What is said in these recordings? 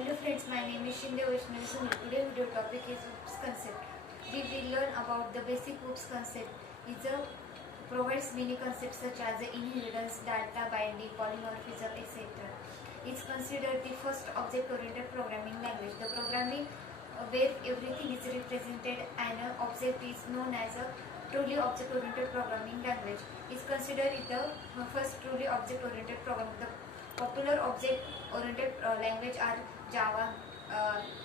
Hello friends, my name is Shinde Vaishnavi Sunil. Today video topic is OOPS concept. We will learn about the basic OOPS concept. It provides many concepts such as inheritance, data binding, polymorphism, etc. It's considered the first object-oriented programming language. The programming where everything is represented and an object is known as a truly object-oriented programming language. It's considered the first truly object-oriented programming. The popular object-oriented language are Java,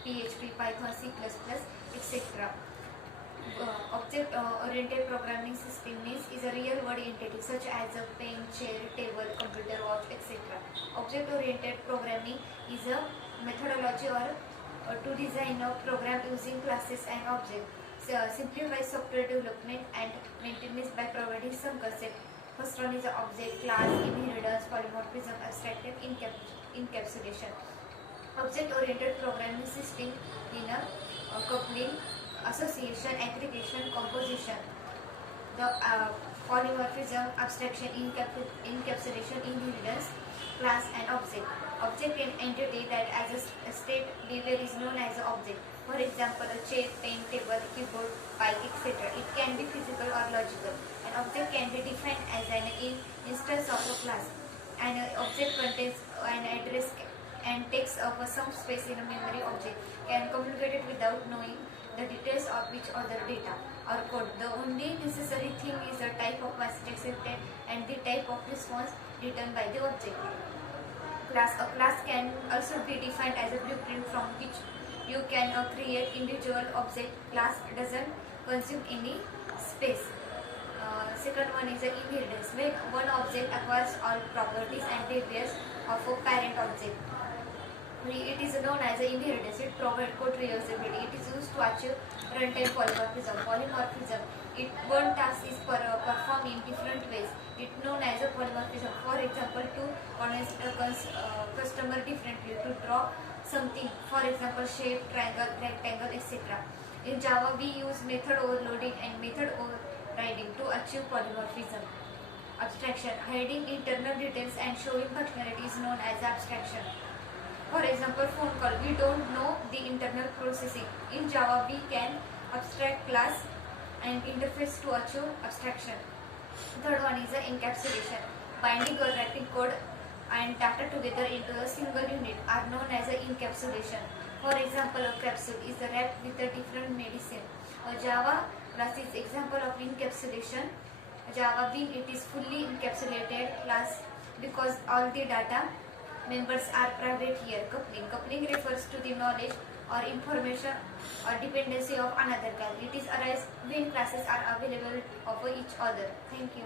PHP, Python, C++, etc. Object-oriented programming system means is a real-world entity such as a pen, chair, table, computer, watch, etc. Object-oriented programming is a methodology or to design a program using classes and objects. Simplifies software development and maintenance by providing some concept. First one is the object, class, inheritance, polymorphism, abstraction, encapsulation. Object-oriented programming system in a coupling, association, aggregation, composition. The polymorphism, abstraction, encapsulation, inheritance, class and object. Object and entity that as a state behavior is known as an object. For example, a chair, pen, table, keyboard, bike, etc. It can be physical or logical. An object can be defined as an instance of a class. An object contains an address and takes up some space in a memory. Object can communicate it without knowing the details of which other data or code. The only necessary thing is the type of message accepted and the type of response returned by the object. Class. A class can also be defined as a blueprint from which you can create individual object. Class doesn't consume any space. Second one is the inheritance. When one object acquires all properties and behaviors of a parent object, it is known as an inheritance. It provides code reusability. It is used to achieve runtime polymorphism. One task is performed in different ways. It is known as a polymorphism. For example, to connect a customer differently, to draw something, for example, shape, triangle, rectangle, etc. In Java, we use method overloading and method overriding to achieve polymorphism. Abstraction, hiding internal details and showing functionality is known as abstraction. For example, phone call, we don't know the internal processing. In Java, we can abstract class and interface to achieve abstraction. Third one is the encapsulation. Binding or wrapping code and data together into a single unit are known as a encapsulation. For example, a capsule is wrapped with a different medicine. A Java class is example of encapsulation. Java being it is fully encapsulated class because all the data members are private here. Coupling. Coupling refers to the knowledge or information or dependency of another class. It is arise when classes are available of each other. Thank you.